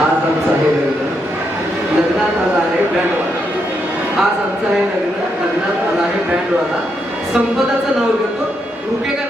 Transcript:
आज आमचं आहे लग्न, लग्नात आला आहे बँडवाला. आज आमचं आहे लग्न, लग्नात आला आहे बँडवाला. संपदाचं नाव घेतो रुकेगा